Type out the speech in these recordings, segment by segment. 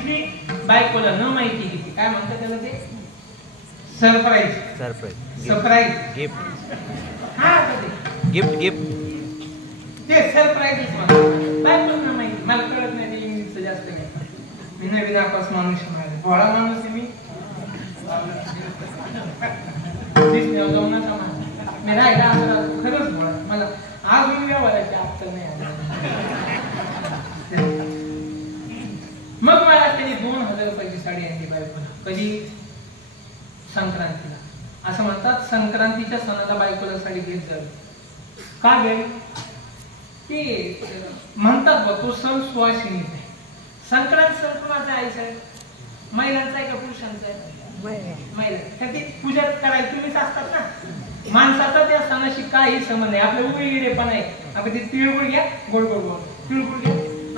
घेतली, बायकोला न माहिती घेतली. काय म्हणतात त्याला ते? सरप्राईज. Surprise gift. हा गिफ्ट गिफ्ट ते सरप्राईज म्हणतात. बायकोला न माहिती. मला कळत नाही ते इंग्लिशचं जास्त नाही. मी नवीन आपास माणूस आहे, भोळा माणूस आहे मी. दिसण्यावर जाऊ नका मला. मी राहिला असं खरंच भोळा. मला अजून व्यवहाराची अक्कल नाही आली. मग मला त्यांनी 2000 रुपयाची साडी आणली बायकोला. कधी? संक्रांतीला. असं म्हणतात संक्रांतीच्या सणाला बायकोला साडी घेत जावी. का घ्यावी? ते म्हणतात बघ, तो सण सुवासिनी आहे. संक्रांत सण कोणाचा आहे साहेब? महिलांचा आहे का पुरुषांचा आहे? महिला. तर ती पूजा करायला तुम्हीच असतात ना. माणसाचा त्या सणाशी काही संबंध नाही. आपल्या उघडे पण आहे. आपण ते तिळगुळ घ्या, गोड गोड गोड तिळगुळ घ्या.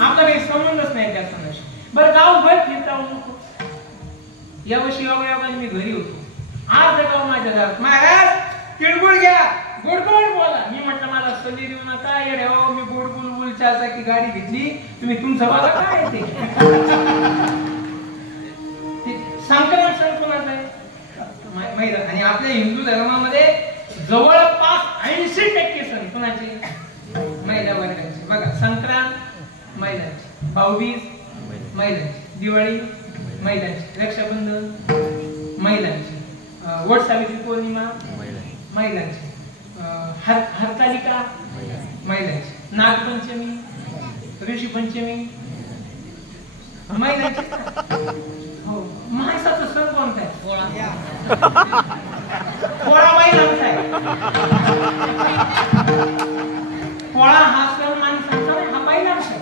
आपला काही संबंधच नाही त्या सणाशी. बरं गावभर फिरता नको. यावर्षी योगायोगाने मी घरी होतो. आज गाव माझ्या दारात, महाराज तिळगुळ घ्या, गोड गोड बोला. मी म्हटलं मला सल्ली देऊ नका येड्या हो, मी गोड बुलबुल 4 चाकी गाडी घेतली, तुम्ही तुमचं बघा काय ते. संक्रांत सण कोणाचा आहे? महिला. आणि आपल्या हिंदू धर्मामध्ये जवळपास 80% सण कोणाचे? महिला वर्गाचे. बघा, संक्रांत महिलांची, भाऊबीज महिलांची, दिवाळी महिलांची, रक्षाबंधन महिलांची, वटसावित्री पौर्णिमा महिलांची, हरतालिका महिलांची, नागपंचमी, ऋषीपंचमी महिलांची. हो, माणसाचा सण कोणता आहे? पोळा महिलांचा आहे. पोळा हा सण माणसांचा नाही, हा महिलांचा आहे.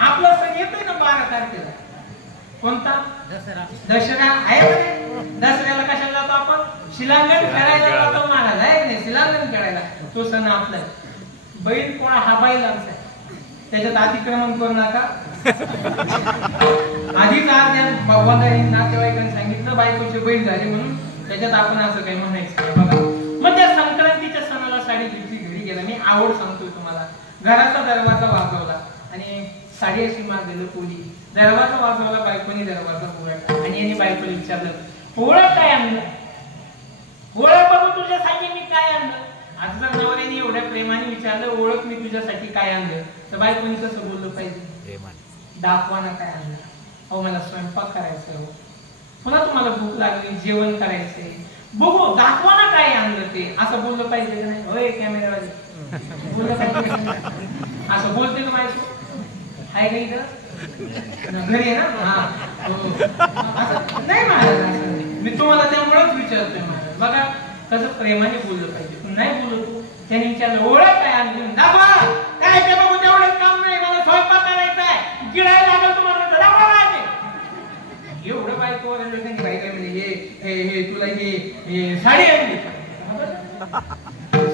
आपला सण येतोय ना 12 तारखेला. कोणता? दसरा आहे का? दसऱ्याला कशाला जातो आपण? शिलांगण करायला जातो महाराज, आहे नाही? शिलांगण करायला. तो सण आपला. बैल पोळा हा बैलांचा आहे. त्याच्यात अतिक्रमण करू नका. आधीच आज नातेवाईकांनी सांगितलं बायकोचे बैल झाले म्हणून, त्याच्यात आपण असं काही म्हणायचं बघा. मग त्या संक्रांतीच्या सणाला साडी घेतली, घरी गेला. मी आवड सांगतोय तुम्हाला. घराचा दरवाजा वाजवला आणि साडी अशी मागेल पोली. दरवाजा वाजवला, बायकोनी दरवाजा उघडला आणि याने बायकोला विचारलं, ओळख काय आणलं? ओळख बघू तुझ्यासाठी मी काय आणलं? आज जर नवऱ्याने एवढ्या प्रेमाने विचारलं, ओळख मी तुझ्यासाठी काय आणलं, तर बायकोनी कसं बोललं पाहिजे? दाखवा ना काय आणलं. अहो मला स्वयंपाक करायचा आहे, पुन्हा तुम्हाला भूक लागली, जेवण करायचंय, बघू दाखवा ना काय आणलं ते, असं बोललं पाहिजे का नाही? होय कॅमेरावाले बोललं पाहिजे. असं बोलते का बायको? आहे का इथं घरी आहे ना? हा हो. असं नाही महाराज, मी तुम्हाला त्यामुळेच विचारतोय महाराज. बघा कसं प्रेमाने बोललं पाहिजे. पण नाही बोलतो. त्याने विचारलं ओळख काय आणली? दाखवा काय ते बघू. तेवढंच काम नाही, मला स्वयंपाक करायचा आहे, गिळायला लागल तुम्हाला. एवढं बायको त्यांनी बाई काय म्हणजे हे तुला हे साडी आणली.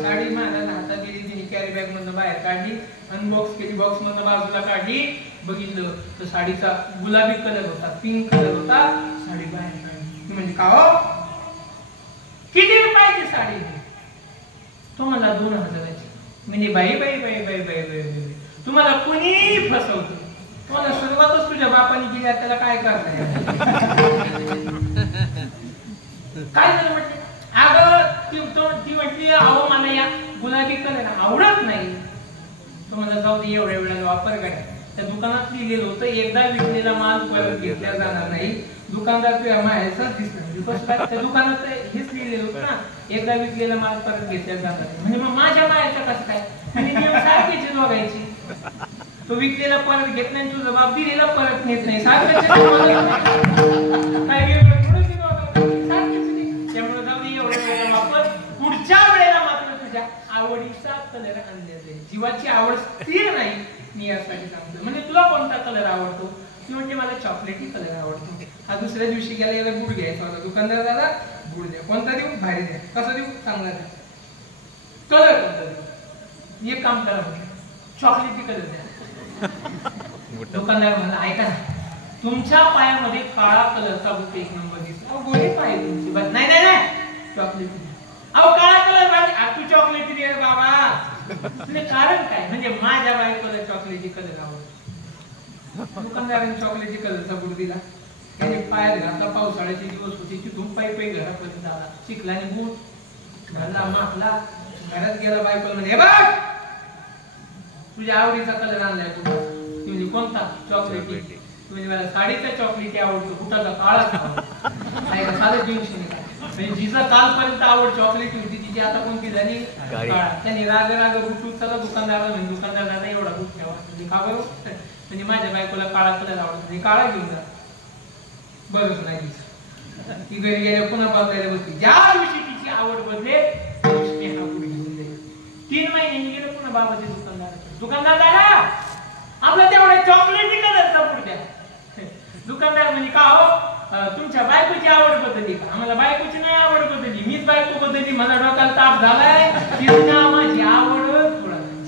साडी माझ्या हातात गेली, तिने कॅरी बॅग मधून बाहेर काढली, अनबॉक्स केली, बॉक्स मधून बाजूला काढली, बघितलं तर साडीचा गुलाबी कलर होता, पिंक कलर होता. साडी बाहेर काढली. म्हणजे का हो, किती रुपयाची साडी? तो मला 2000ची. म्हणजे बाई बाई बाई बाई बाई बाई बाई, तुम्हाला कुणी फसवतो? तुम्हाला सुरुवातच तुझ्या बापाने केली, त्याला काय करताय? काय झालं म्हटलं? अगं ती म्हटली अहो मला या गुलाबी कलर आवडत नाही. तुम्हाला जाऊ दे, एवढ्या वेळेला वापर करा. त्या दुकानात लिहिलेलं होतं एकदा विकलेला माल परत घेतला जाणार नाही. दुकानदार तुझ्या मायाचाच दिसणार. त्या दुकानात हेच लिहिलेलं होतं ना, एकदा विकलेला माल परत घेतला जाणार नाही. म्हणजे मग माझ्या मायाचं कसं काय? आणि नियम सारखीची दोघायची. तो विकलेला परत घेत नाही, तुझा बाप दिलेला परत नेत नाही. सारखं काय त्यामुळे जाऊ दे, एवढ्या वेळेला वापर. पुढच्या वेळेला मात्र तुझ्या आवडीचा कलर आणला जाईल. जीवाची आवड स्थिर नाही, मी यासाठी सांगतो. म्हणजे तुला कोणता कलर आवडतो? ती म्हणते मला चॉकलेटी कलर आवडतो. हा दुसऱ्या दिवशी गेला, याला गुड घ्यायचा होता. दुकानदार दादा गुड द्या. कोणता देऊ? भारी द्या. कसा देऊ? चांगला द्या. कलर कोणता देऊ? एक काम करा म्हटलं, चॉकलेटी कलर द्या. दुकानदार म्हणला ऐका ना, तुमच्या पायामध्ये काळा कलरचा बुक एक नंबर दिसला. गोरे पाय तुमची. नाही नाही नाही, चॉकलेटी. अहो काळा कलर तू चॉकलेटी दे बाबा. कारण काय? म्हणजे माझ्या बायकोला चॉकलेटी कलर आवडतो. दुकानदाराने चॉकलेटी कलरचा बुक दिला. त्याने पायात घातला, पावसाळ्याचे दिवस होते, तिथून पायी घरापर्यंत आला, चिखलाने बूट घालला, माखला, घरात गेला, बायकोला म्हणजे बघ तुझ्या आवडीचा कलर आणलाय तुला. ती म्हणजे कोणता? चॉकलेटी. म्हणजे मला साडीचा चॉकलेटी आवडतो, कुठाचा काळा नाही का, साधं जीन्स नाही. म्हणजे जिचा कालपर्यंत आवड चॉकलेटी होती तिची आता कोणती झाली? काळा. त्याने राग बुट चला दुकानदाराला म्हणजे दुकानदार दादा एवढा बुट ठेवा म्हणजे का बरं, म्हणजे माझ्या बायकोला काळा कलर आवडतो म्हणजे काळा घेऊन जा. बरंच नाही ती घरी गेल्या पुन्हा बदलायला बसली. ज्या दिवशी तिची आवड बदले त्या दिवशी हा बुट घेऊन जाईल. 3 महिन्यांनी गेलं पुन्हा बाबा ते दुकानदार दादा आपला तेवढा चॉकलेटी कलरचा बुट द्या. दुकानदार म्हणजे का हो तुमच्या बायकोची आवड बदलली का? आम्हाला बायकोची नाही आवड बदलली, मीच बायको बदलली, मला डोक्याला ताप झालाय. माझी आवड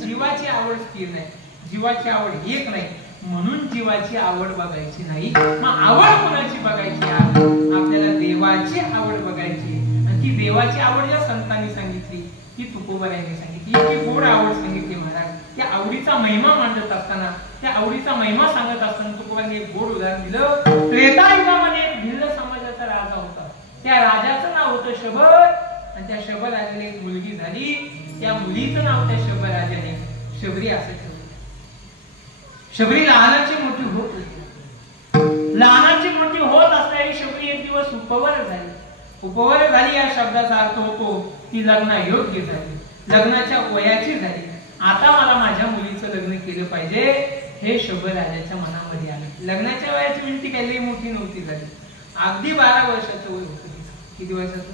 जीवाची आवड स्थिर नाही, जीवाची आवड एक नाही, म्हणून जीवाची आवड बघायची नाही. मग आवड कोणाची बघायची? आपल्याला देवाची आवड बघायची. आणि ती देवाची आवड ज्या संतांनी सांगितली ती तुकोबरायांनी सांगितली, ती गोड आवड सांगितली महाराज. त्या आवडीचा महिमा मांडत असताना, त्या आवडीचा महिमा सांगत असताना तुकोबांनी एक गोड उदाहरण दिलं. त्रेतायुगामध्ये एक भिल्ल समाजाचा राजा होता. त्या राजाचं नाव होतं शबर. आणि त्या शबर राजाने एक मुलगी झाली. त्या मुलीचं नाव त्या शबर राजाने शबरी असं ठेवलं. शबरी लहानाची मोठी होत होती. लहानाची मोठी होत असणारी शबरी एक दिवस उपवर झाली. उपवर झाली या शब्दाचा अर्थ होतो ती लग्नायोग्य झाली, लग्नाच्या वयाची झाली. आता मला माझ्या मुलीचं लग्न केलं पाहिजे हे शबर राजाच्या मनामध्ये आलं. लग्नाच्या वयाची म्हणजे काही लई मोठी नव्हती झाली, अगदी 12 वर्षाचं वय होतं. किती वर्षाचं?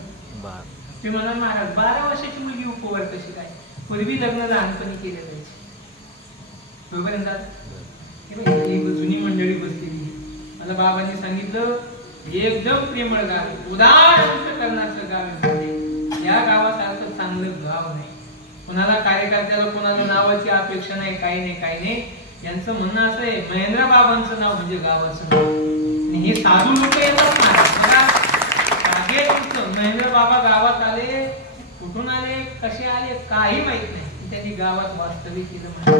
ते म्हणा महाराज 12 वर्षाची मुलगी उपवर कशी काय? पूर्वी लग्न लहानपणी केले जायचे. बरोबर जुनी मंडळी बसलेली. मला बाबांनी सांगितलं एकदम प्रेमळ गाव, उदार अंतःकरणाचं गाव. या गावासारखं चांगलं गाव नाही. कोणाला कार्यकर्त्याला कोणाच्या नावाची अपेक्षा नाही, काही नाही. यांचं म्हणणं असं आहे महेंद्र बाबांचं नाव म्हणजे गावाचं नाव. आणि हे साधू लोक येतात ना बघा, महेंद्र बाबा गावात आले, कुठून आले, कसे आले काही माहित नाही. त्यांनी गावात वास्तविक केलं म्हणजे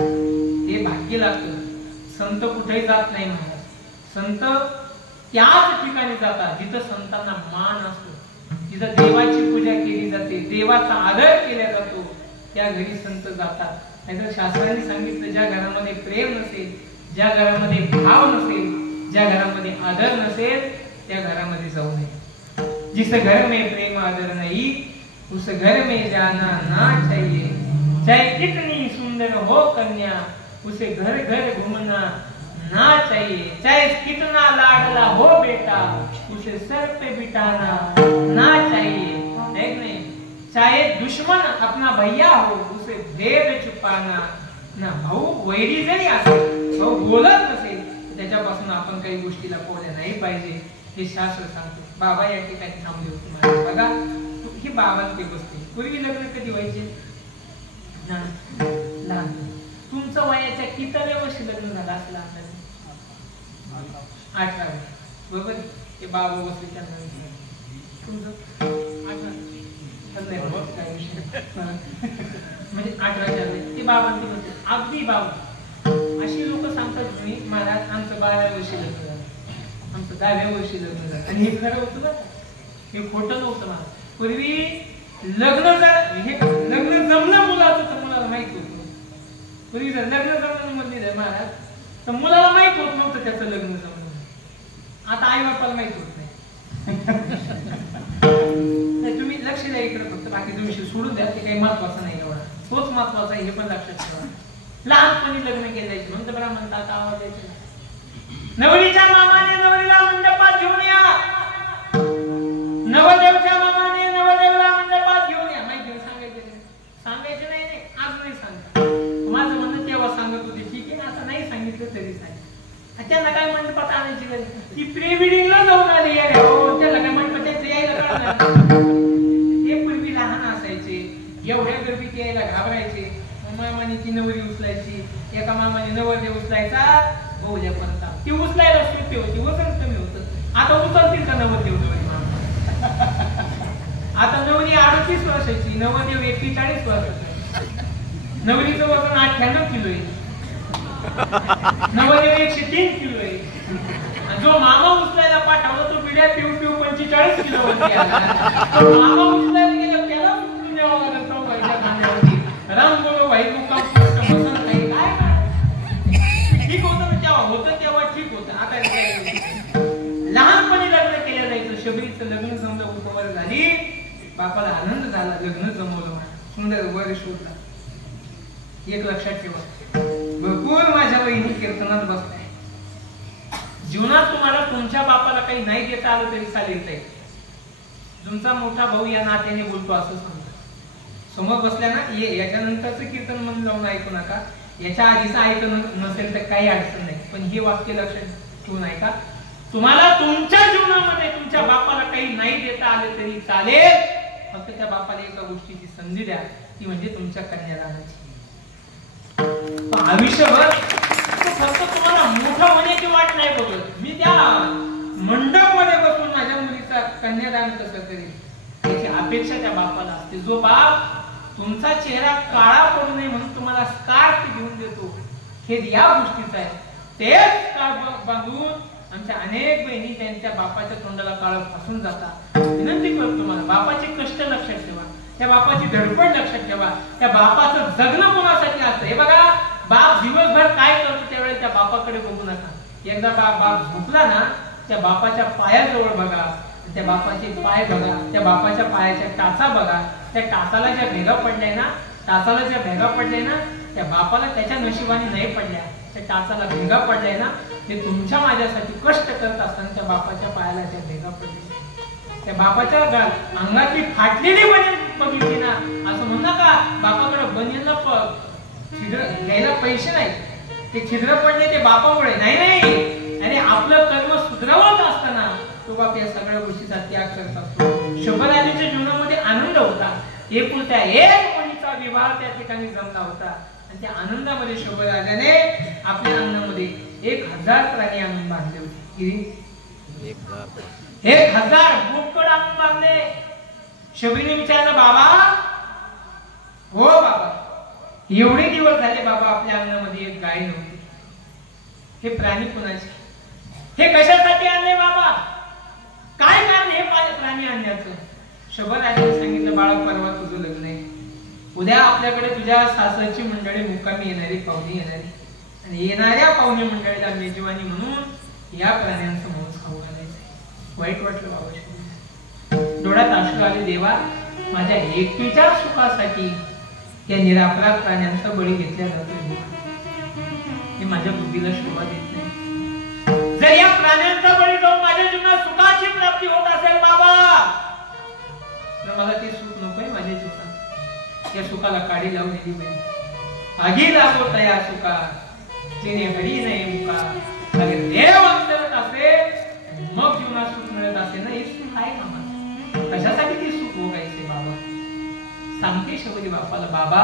ते भाग्य लागतं. संत कुठेही जात नाही महाराज. संत त्याच ठिकाणी जातात जिथं संतांना मान असतो, जिथं देवाची पूजा केली जाते, देवाचा आदर केला जातो, त्या घरी संत जातात. नाहीतर शास्त्रांनी सांगितलं ज्या घरामध्ये प्रेम नसेल, ज्या घरामध्ये भाव नसेल, ज्या घरामध्ये आदर नसेल त्या घरामध्ये जाऊ नये. जिस घर में प्रेम आदर नहीं उस घर में जाना ना चाहिए. चाहे कितनी सुंदर हो कन्या उसे घर घर घूमना ना चाहिए. चाहे कितना लाडला हो बेटा उसे सर पे बिठाना ना चाहिए. नहीं, चाहे दुश्मन अपना भैया हो उसे भेद छुपाना ना. भाऊ वैरी जरी असेल, भाऊ बोलत नसेल त्याच्यापासून आपण काही गोष्टी लपवल्या नाही पाहिजे हे शास्त्र सांगतो. बाबा या ठिकाणी थांबले होते बघा. ही बाबा ते बसते. पूर्वी लग्न कधी व्हायचे? लहान. तुमचं वयाच्या कितव्या वर्षी लग्न झालं असलं आता? 18 बरोबर. ते बाबा बसले त्यांना तुमचं 18 म्हणजे 18 ते बाबा बसले. अगदी बाबा अशी लोक सांगतात तुम्ही महाराज आमचं 12व्या वर्षी लग्न झालं, आमचं 10व्या वर्षी लग्न झालं. आणि हे खरं होतं ना, हे खोटं नव्हतं ना. पूर्वी लग्न जमलं मुलाचं तर मुलाला माहित होतं. पूर्वी जर लग्न जमलं म्हणजे महाराज तर मुलाला माहित होत नव्हतं त्याचं लग्न जमलं. आता आई बापाला माहित होत नाही. तुम्ही लक्ष द्या इकडे फक्त, बाकीचा विषय सोडून द्या, ते काही महत्वाचं नाही एवढा. तोच महत्वाचा आहे हे पण लक्षात ठेवा. लहानपणी लग्न केलं जायचं म्हणून बरा म्हणतात आवाज द्यायचा. नवरीच्या मामाने नवरीला मंडपात घेऊन या, नवदेवच्या मामाने नवदेवला मंडपात घेऊन या. माहिती सांगायचे नाही आज नाही सांगता. माझं म्हणणं तेव्हा सांगत होते ठीक आहे, आता नाही सांगितलं तरी सांग. त्यांना काय मंडपात आणायची गरज? ती प्री वेडिंगला जाऊन आली त्याला काय मंडपात यायला कळणार. ते पूर्वी लहान असायचे, एवढ्या गर्दीत यायला घाबरायचे. मामाने ती नवरी उचलायची, एका मामाने नवरदेव उचलायचा बहुल्यापर्यंत. ती उचलायला सोपी होती, वजन कमी होतं. आता उचलतील का नवरदेव? आता नवरी 38 वर्षाची, नवरदेव 41 वर्षाचा. नवरीचं वजन 98 किलो आहे, नवरदेव 103 किलो आहे. जो मामा उचलायला पाठा पिढ्या पिऊ पिऊ 45 किलो वरती आला. मामा उचलायला गेला त्याला उचलून द्यावं लागत तो वरच्या खांद्यावरती. राम बोलो भाई तू काम करतो मसन काही काय ठीक होतं तेव्हा होतं तेव्हा ठीक होतं. आता लहानपणी लग्न केलं जायचं. शबरीचं लग्न जमलं उतवर झाली. बापाला आनंद झाला. लग्न जमवलं. सुंदर वर शोधला. एक लक्षात ठेवा भरपूर माझ्या वहिनी कीर्तनात बसलाय. जीवनात तुम्हाला तुमच्या बापाला काही नाही देता आलं तरी चालेल. तुमचा मोठा भाऊ या नात्याने बोलतो असं समजा. समोर बसल्या ना याच्यानंतरचं कीर्तन म्हणून जाऊन ऐकू नका. याच्या आधीच ऐकून नसेल तर काही अडचण नाही. पण हे वाक्य लक्षात ठेवून ऐका. तुम्हाला तुमच्या जीवनामध्ये तुमच्या बापाला काही नाही देता आले तरी चालेल. फक्त त्या बापाला एका गोष्टीची संधी द्या. ती म्हणजे तुमच्या कन्यादानाची. आयुष्यभर फक्त तुम्हाला मोठा होण्याची वाट नाही बघत. मी त्या मंडपमध्ये बसून माझ्या मुलीचा कन्यादान कसं करेल याची अपेक्षा त्या बापाला असते. जो बाप तुमचा चेहरा काळा पडू नये म्हणून तुम्हाला स्कार्फ घेऊन देतो हे या गोष्टीचं आहे. तेच स्कार्फ बांधून आमच्या अनेक बहिणी त्यांच्या बापाच्या तोंडाला काळं फासून जातात. विनंती करतो तुम्हाला बापाचे कष्ट लक्षात ठेवा. त्या बापाची धडपड लक्षात ठेवा. त्या बापाचं जगणं कोणासाठी असतं हे बघा. बाप दिवसभर काय करतो त्यावेळेस त्या बापाकडे बघू नका. एकदा बाप झोपला ना त्या बापाच्या पायाजवळ बघा. त्या बापाचे पाय बघा. त्या बापाच्या पायाच्या टाचा बघा. त्या टाचाला ज्या भेगा पडल्या ना त्या बापाला त्याच्या नशिबाने नाही पडल्या. त्या टाचाला भेगा पडल्या ना ते तुमच्या माझ्यासाठी कष्ट करत असताना त्या बापाच्या पायाला त्या भेगा पडल्या. त्या बापाच्या अंगाची फाटलेली बनियन बघितली ना असं म्हणू नका बापाकडे बनियनला छिद्र द्यायला पैसे नाही. ते छिद्र पडले ते बापामुळे नाही. आणि आपलं कर्म सुधरवत असताना तो बाप या सगळ्या गोष्टीचा त्याग करत असतो. शंभराजीच्या जीवनामध्ये आनंद होता. एकुलत्या एक मुलीचा विवाह त्या ठिकाणी जमला होता. आणि त्या आनंदामध्ये शंभराजाने आपल्या अंगणामध्ये 1000 प्राणी आणून बांधले होते. 1000 बोकड आणून बांधले. शबरीने विचारलं बाबा हो बाबा एवढे दिवस झाले बाबा आपल्या अंगणामध्ये एक गाय नव्हती. हे प्राणी कोणाचे हे कशासाठी आणले बाबा काय कारण हे प्राणी आणण्याचं. शंभराजाने सांगितलं बाळा परवा तुझं लग्न आहे. उद्या आपल्याकडे तुझ्या सासरची मंडळी मुक्कामी येणारी पाहुणी येणारी आणि येणाऱ्या पाहुणे मंडळीला मेजवानी म्हणून या प्राण्यांचं मांस खाऊ घालायचं. वाईट वाटलं बाबा. डोळ्यात अश्रू आले. देवा माझ्या एकटीच्या सुखासाठी या निरापराध प्राण्यांचा बळी घेतला जातो. हे माझ्या बुद्धीला शोभा देत नाही. जर या प्राण्यांचा बळी जाऊन माझ्या जीवनात सुखाची प्राप्ती होत असेल बाबा तर मला ते सुख नकोय माझ्या जीवनात. या सुखाला काढी लावून दिली पाहिजे. आगी लागो तया सुखा जिने हरी नाही मुका. अरे देव अंतरत असेल मग जीवनात सुख मिळत असेल ना. हे सुख आहे का माझं कशासाठी ते सुख भोगायचे बाबा. सांगते शबरी बापाला बाबा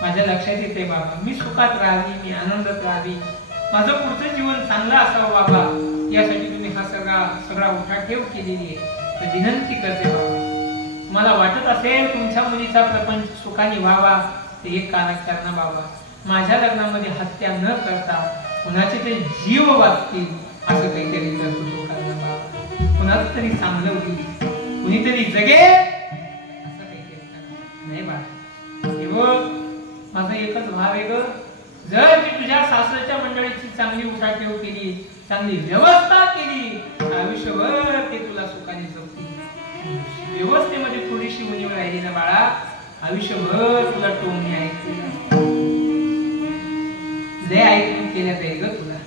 माझ्या लक्षात येते बाबा मी सुखात राहावी मी आनंदात राहावी माझं पुढचं जीवन चांगलं असावं बाबा. यासाठी तुम्ही हा सगळा उठाठेव केलेली आहे. तर विनंती करते बाबा मला वाटत असेल तुमच्या मुलीचा प्रपंच सुखाने व्हावा ते एक कारण करणं बाबा. माझ्या लग्नामध्ये हत्या न करता कुणाचे ते जीव वाचतील असं काहीतरी कर्तृत्व करणं बाबा. कुणाच तरी चांगलं होईल कुणीतरी जगेल असं काहीतरी करणं नाही बाबा. हे बघ माझं एकच भाव आहे ग. जर मी तुझ्या सासरच्या मंडळीची चांगली उठाठेव केली चांगली व्यवस्था केली आयुष्यभर ते तुला सुखाने जगतील. व्यवस्थेमध्ये थोडीशी उणीव राहिली ना बाळा आयुष्यभर तुला टोमणी ऐकतील. लय ऐकून केल्या जाईल ग तुला.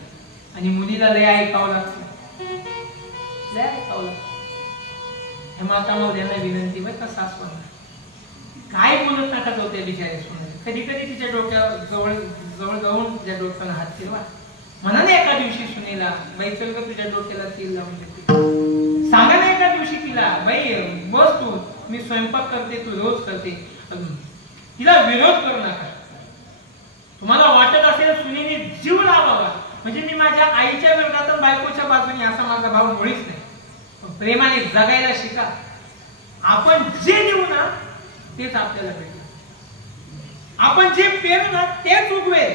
आणि मुलीला लय ऐकावं लागतं. लय ऐकावं लागतं. हे माता मौद्यांना विनंती बरं का सासवांना काय बोलत नका जाऊ त्या बिचारे सोनारी. कधी कधी तिच्या डोक्या जवळ जाऊन तिच्या डोक्याला हात फिरवा. म्हणा ना एका दिवशी सुनेला बाई चल ग तुझ्या डोक्याला तेल लावून देते. सांगा ना एका दिवशी तिला बाई बस तू मी स्वयंपाक करते तू रोज करते. तिला विरोध करू नका. तुम्हाला वाटत असेल सुनेने जीव लावावा म्हणजे मी माझ्या आईच्या विरोधात बायकोच्या बाजूने असा माझा भाव मुळीच नाही. प्रेमाने जगायला शिका. आपण जे देऊ ना तेच आपल्याला भेटेल. आपण जे पेरू ना तेच उगवेल.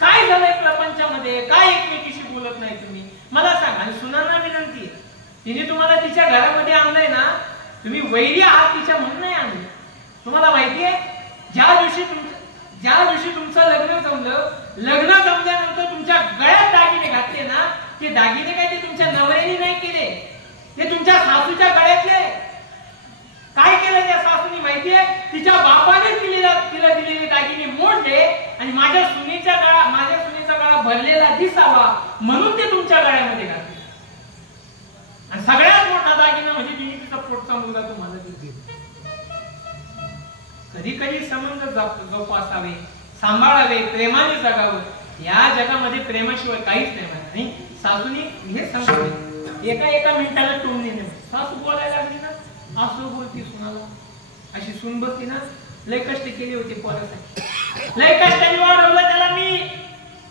काय झालंय प्रपंचामध्ये काय एकमेकीशी बोलत नाही तुम्ही? मला सांग. आणि सुनांना विनंती आहे, तिने तुम्हाला तिच्या घरामध्ये आणलंय ना, तुम्ही वैरी आहात तिच्या म्हणून नाही आणलं. तुम्हाला माहितीये, ज्या दिवशी तुमचं लग्न जमलं, लग्न जमल्यानंतर तुमच्या गळ्यात दागिने घातले ना, ते दागिने काय ते तुमच्या नवऱ्याने नाही केले, ते तुमच्या सासूच्या गळ्यातले. काय केलं त्या सासूनी माहितीये? तिच्या बापाने तिला दिलेले दागिने मोडले आणि माझ्या सुनेचा गळा भरलेला दिसावा म्हणून ते तुमच्या गळ्यामध्ये घातले. आणि सगळ्यात मोठा दागिना म्हणजे तिने तिचा पोटचा मुलगा तुम्हाला दिला. कधी कधी संबंध जोपासावे, सांभाळावे, प्रेमाने जगावं. या जगामध्ये प्रेमाशिवाय काहीच नाही. आणि सासूनी हे सांगितलं, एका मिनिटाला टोमणे नाही. सासू बोलायला लागली ना, असं बोलती सुनाला, अशी सून बसती ना. लय कष्ट केले होते पोरासाठी, लय कष्टाने वाढवलं त्याला मी,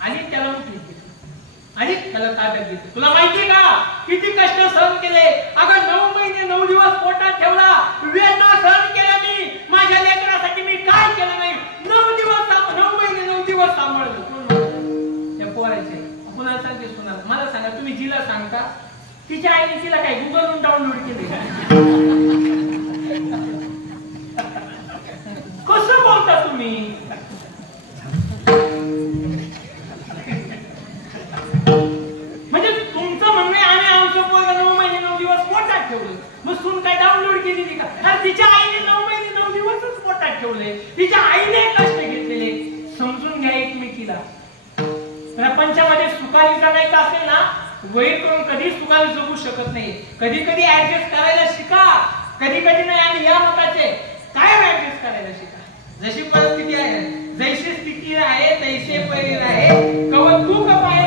आणि त्याला मुठीत घेतलं आणि त्याला ताब्यात घेतलं. तुला माहितीये का किती कष्ट सहन केले? अगं 9 महिने 9 दिवस पोटात ठेवला, वेदना सहन केल्या मी. माझ्या लेकरासाठी मी काय केलं नाही? 9 महिने 9 दिवस सांभाळलं. कोण? त्या पोराचे. कुणाला सांगते? सुनाला. मला सांगा, तुम्ही जिला सांगता, तिच्या आईने तिला काय गुगलवरून डाउनलोड केले का? कसं बोलता तुम्ही? म्हणजे तुमचं म्हणणं आम्ही आमचं पोरगा 9 महिने 9 दिवस पोटात ठेवलं, मग सून काय डाउनलोड केलेली का? अरे तिच्या आईने 9 महिने 9 दिवसच पोटात ठेवले, तिच्या आईने कष्ट घेतलेले. समजून घ्या एकमेकीला. प्रपंचामध्ये सुखाने जगायचं असेल ना, वैर करून कधी सुखाने जगू शकत नाही. कधी कधी ऍडजस्ट करायला शिका, कधी कधी नाही. आणि या मताचे काय ऍडजस्ट करायला शिका. जशी परिस्थिती आहे, जैसी स्थिती आहे तैसे पैर आहे. कौतुक पाय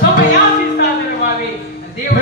समयासी सादर व्हावे. देव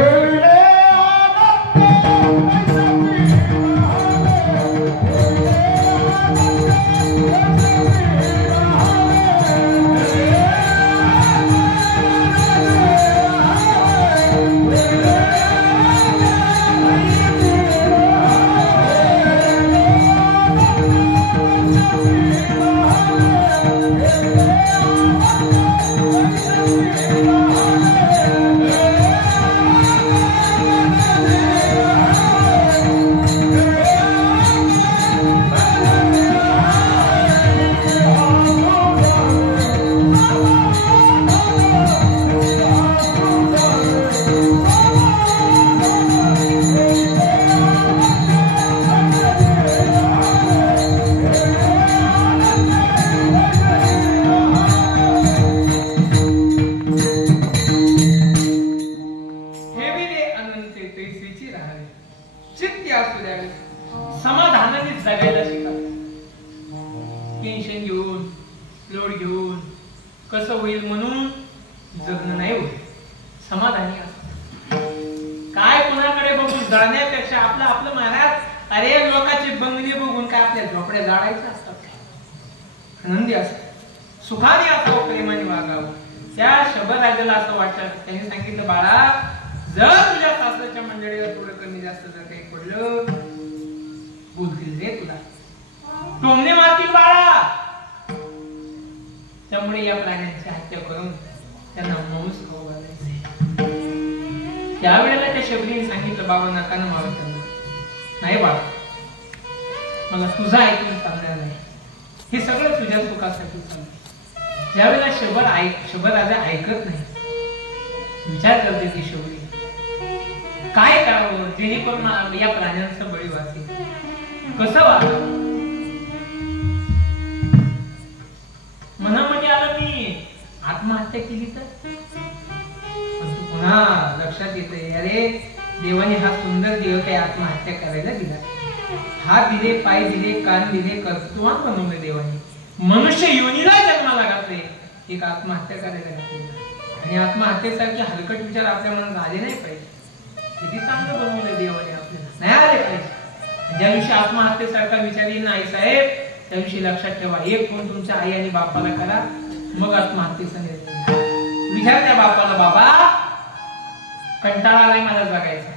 समाधानाने जगायला शिका. टेन्शन घेऊन, लोड घेऊन कसं होईल म्हणून जगणं नाही होईल. समाधानी काय कुणाकडे बघून जळण्यापेक्षा आपलं महाराज, अरे लोकांचे बंगले बघून काय आपल्या झोपड्या जाळायच्या असतात काय? आनंदी असतात, सुखाने असावं, प्रेमाने वागावं. त्या शबराजाला असं वाटतं, त्यांनी सांगितलं, बाळा जर तुझ्या सासऱ्याच्या मंडळीला थोडं कमी जास्त जर काही पडलं, बोलतील रे तुला, टोमणे मारतील बाळा. त्यामुळे या प्राण्यांची हत्या करून त्यांना मांस खाऊ घालायचे. त्यावेळेला त्या शबरीने सांगितलं, बाबा नका ना मारू त्यांना. नाही बाळा, मला तुझं ऐकून चालणार नाही, हे सगळं तुझ्या सुखासाठी चाललं. ज्यावेळेला शबर राजा ऐकत नाही, विचार करते ती शबरी, काय करावं जेणेकरून या प्राण्यांचं बळी वाचेल, कसं वागावं. मनामध्ये आलं मी आत्महत्या केली तर, पण तू पुन्हा लक्षात येते, अरे देवाने हा सुंदर देव काही आत्महत्या करायला दिला. हात दिले, पाय दिले, कान दिले, कर्तृत्वान बनवले देवाने. मनुष्य योनीला जन्माला घातले, एक आत्महत्या करायला घातली. आणि आत्महत्येसारखे हलकट विचार आपल्या मनात आले नाही पाहिजे. किती चांगलं बनवलं देवाने आपल्याला, नाही आले पाहिजे. ज्या दिवशी आत्महत्येसारखा विचार येईल ना आई साहेब, त्या दिवशी लक्षात ठेवा, एक फोन तुमच्या आई आणि बापाला करा, मग आत्महत्येचा निर्णय विचार त्या बापाला, बाबा कंटाळा आलाय मला जगायचा,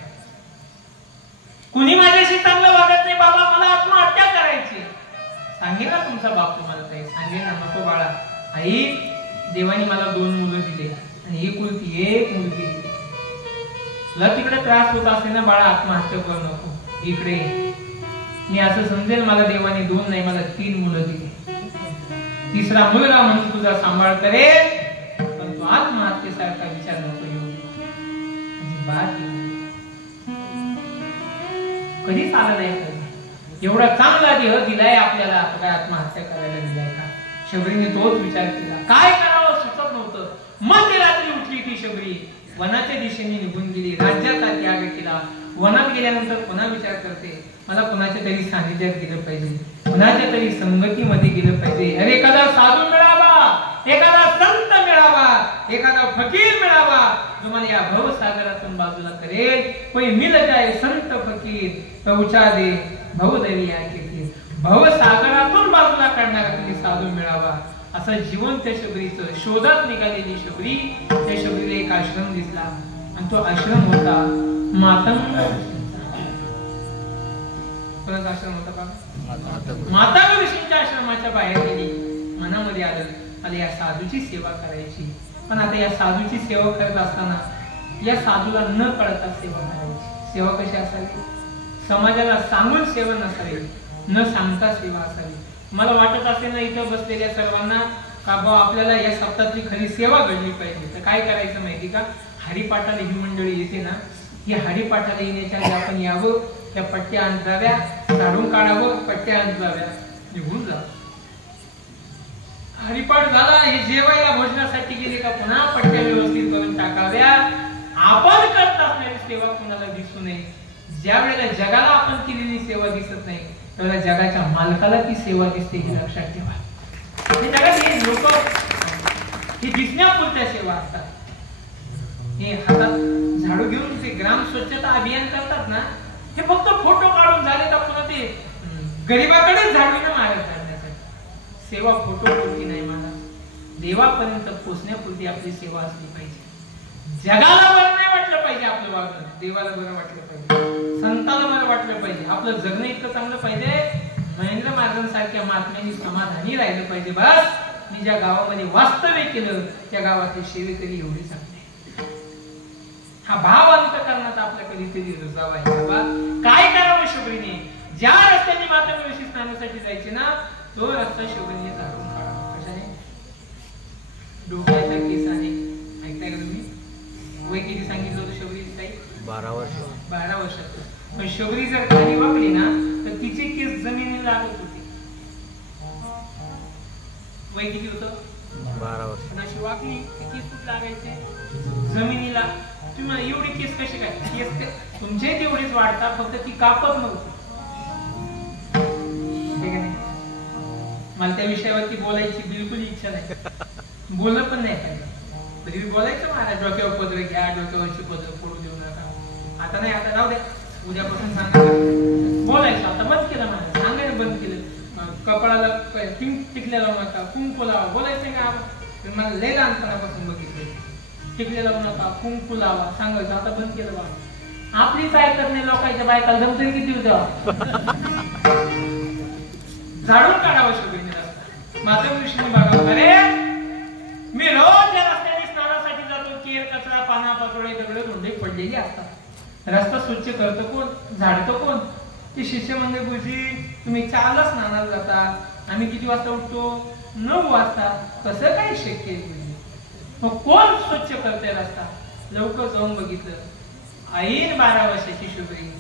कुणी माझ्याशी चांगलं वागत नाही, बाबा मला आत्महत्या करायची. सांगेल ना तुमचा बाप तुम्हाला काही, सांगेल ना, नको बाळा, आई देवाने मला 2 मुलं दिले, आणि एकुलती एक मुलगी दिली. तुला तिकडे त्रास होत असेल ना बाळा, आत्महत्या करू नको, इकडे मी असं समजेल मला देवाने 2 नाही मला 3 मुलं दिली. 3रा मुलगा म्हणून तुझा सांभाळ करेल, पण तू आत्महत्येसारखा विचार नको येऊ. अजिबात कधीच आला नाही. एवढा चांगला देह दिलाय आपल्याला, काय आत्महत्या करायला दिलाय का? शबरीने तोच विचार केला. काय करावं सुचत नव्हतं. मध्यरात्री उठली ती शबरी, वनाच्या दिशेने निघून गेली, राज्याचा त्याग केला. वनात गेल्यानंतर पुन्हा विचार करते, मला कुणाच्या तरी सानिध्यात गेलं पाहिजे, कुणाच्या तरी संगतीमध्ये गेलं पाहिजे. अरे एखादा साधू मिळावा, एखादा संत मिळावा, एखादा फकीर मिळावा जो मला या भवसागरातून बाजूला करेल. कोई मिल जाए संत फकीर पहुंचा दे भवदरिया के तीर. भवसागरातून बाजूला काढणारा कोणी साधू मिळावा, असं जीवन त्या शबरीचं शोधात निघालेली शबरी. त्या शबरीला एक आश्रम दिसला आणि तो आश्रम होता मातंग आश्रम होता का? मातंग ऋषींच्या आश्रमाच्या बाहेर गेली. मनामध्ये आलं मला या साधूची सेवा करायची. पण आता या साधूची सेवा करत असताना या साधूला न कळता सेवा करायची. सेवा कशी असावी? समाजाला सांगून सेवा नसावी, न सांगता सेवा असावी. मला वाटत असेल ना इथं बसलेल्या सर्वांना का बा आपल्याला या सप्ताहातली खरी सेवा घडली पाहिजे, तर काय करायचं माहिती का? हरिपाठाला ही मंडळी येते ना, ही हरिपाठाला येण्याच्या आधी आपण यावं, त्या पट्ट्या अंतराव्या, काढून काढावं, पट्ट्या अंतराव्या, निघून जा. हरिपाठ झाला, हे जेवायला भोजनासाठी गेले का पुन्हा पट्ट्या व्यवस्थित करून टाकाव्या. आपण करत असलेली सेवा कुणाला दिसू नये. ज्या वेळेला जगाला आपण केलेली सेवा दिसत नाही, त्यावेळेला जगाच्या मालकाला ती सेवा दिसते, हे लक्षात ठेवा. जगात हे लोक ही दिसण्यापुरत्या सेवा असतात. हे हातात झाडू घेऊन ते ग्राम स्वच्छता अभियान करतात ना, हे फक्त फोटो काढून झाले का पुन्हा ते गरीबाकडे झाडून मारत जाण्यासाठी. सेवा फोटो पुरती नाही, मला देवापर्यंत पोहोचण्यापुरती आपली सेवा असली पाहिजे. जगाला बरं नाही वाटलं पाहिजे आपलं वागणं, देवाला बरं वाटलं पाहिजे, संताला बरं वाटलं पाहिजे, आपलं जगणं इतकं चांगलं पाहिजे, महेंद्र महाराजांसारख्या महात्म्यांनी समाधानी राहिलं पाहिजे. बस मी ज्या गावामध्ये वास्तव्य केलं त्या गावातले सेवेकरी एवढे चांगले. हा भाव अंतकरणात आपल्या कधीतरी रुजावा आहे. बाबा काय करावं शबरीने? ज्या रस्त्याने माता ऋषी स्नानासाठी जायचे ना, तो रस्ता शबरीने झाडून काढावा. कशाने? डोक्याच्या केसाने. ऐकताय का तुम्ही? वय किती सांगितलं होतं शबरीची ताई? 12 वर्ष. 12 वर्षाचं. पण शबरी जर खाली वाकली ना तर तिचे केस जमिनीला लागत होते. वय किती होतं? 12 वर्ष. पण अशी वाकली केस कुठे लागायचे? जमिनीला. तुम्हाला एवढे केस कसे काय? केस तुमचे तेवढेच वाढतात, फक्त ती कापत नव्हती. मला त्या विषयावरती बोलायची बिलकुल इच्छा नाही, बोलणं पण नाही पाहिजे. तरी बोलायचं महाराज डोक्यावर पदर घ्या, डोक्यावरची पदर फोडू देऊ नका. आता नाही, आता राहू द्या, उद्यापासून सांगायचं बोलायचं. आता बंद केलं महाराज, सांगायला बंद केलं. कपाळाला टिकल्या लावू नका, कुंकू लावा, बोलायचं का? मला लय लहानपणापासून बघितलं, टिकले लावू नका, कुंकू लावा सांगायचं. आता बंद केलं बाबा. आपलीच ऐकत नाही, लोकांच्या बायकाला जमतरी किती होतं. झाडून काढावं शबरीने रस्ता. माता ऋषीने बघावं, अरे मी रोज या रस्त्याने स्नानासाठी जातो, केर कचरा पाना पाचोळे दगड धोंडे पडलेली असतात. रस्ता स्वच्छ करतो कोण? झाडतो कोण? ते शिष्य म्हणजे गुरुजी तुम्ही 4ला स्नानाला जाता, आम्ही किती वाजता उठतो? 9 वाजता. कसं काय शक्य आहे गुरुजी? मग कोण स्वच्छ करते रस्ता? लवकर जाऊन बघितलं, ऐन 12 वर्षाची शबरी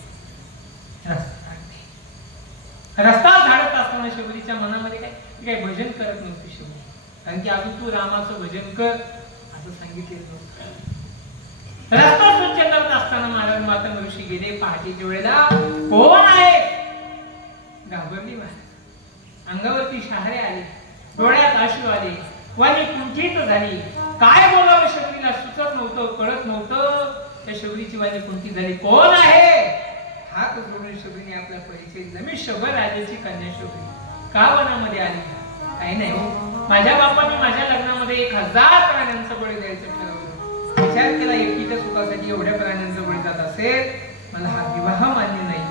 रस्ता झाडत असताना शबरीच्या मनामध्ये काय भजन करत नव्हती शबरी. कारण की अजून तू रामाचं भजन कर असं सांगितलेलं नव्हतं. रस्ता स्वच्छ करत असताना महाराज माता ऋषी गेले. पहाटेच्या वेळेला कोण आहे? घाबरली महाराज. अंगावरती शहारे आले, डोळ्यात अश्रू आले, वाणी कुंठित झाली. काय बोलावं शबरीला सुचत नव्हतं, कळत नव्हतं. त्या शबरीची वाणी कुंठित झाली. कोण आहे? हात जोडून शबरीने आपला परिचय दिला. मी शबर राजाची कन्या शबरी. का वनामध्ये आली? काही नाही हो, माझ्या बापाने माझ्या लग्नामध्ये 1000 प्राण्यांचं बळी द्यायचं ठरवलं. विचार केला, एकटीच्या सुखासाठी एवढ्या प्राण्यांचं बळी जात असेल, मला हा विवाह मान्य नाही.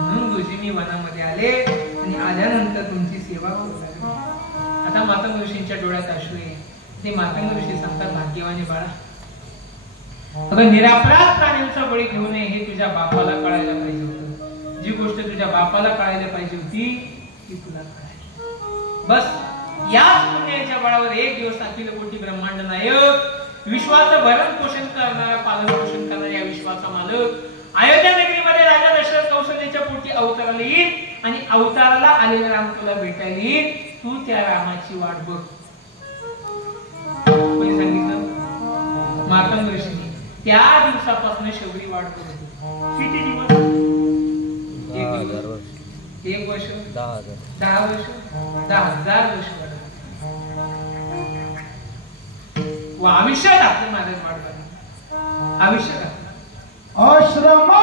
म्हणून गुरुजी मी वनामध्ये आले आणि आल्यानंतर तुमची सेवा करू लागले. आता मातंग ऋषींच्या डोळ्यात अश्रू आहे. ते मातंग ऋषी सांगतात, भाग्यवानी बाळा, अगं निरापराध प्राण्यांचा बळी घेऊ नये हे तुझ्या बापाला कळायला पाहिजे होतं. जी गोष्ट तुझ्या बापाला कळायला पाहिजे होती ती तुला कळाली. बस याच पुण्याच्या बळावर एक दिवस अखिल कोटी ब्रह्मांड नायक, विश्वाचं भरण पोषण करणारा, पालन पोषण करणारा, या विश्वाचा मालक अयोध्या नगरीमध्ये राजा दशरथ कौशल्याच्या पोटी अवताराला येईल आणि अवताराला आलेला राम तुला भेटायला येईल. तू त्या रामाची वाट बघ. कोणी सांगितलं? मार्तंड ऋषींनी. त्या दिवसापासून शबरी वाट बघत होती. किती दिवस? एक वर्ष, 10 वर्ष, 10,000 वर्ष आयुष्यात आपले महाराज वाट बघा. आयुष्यात आश्रमा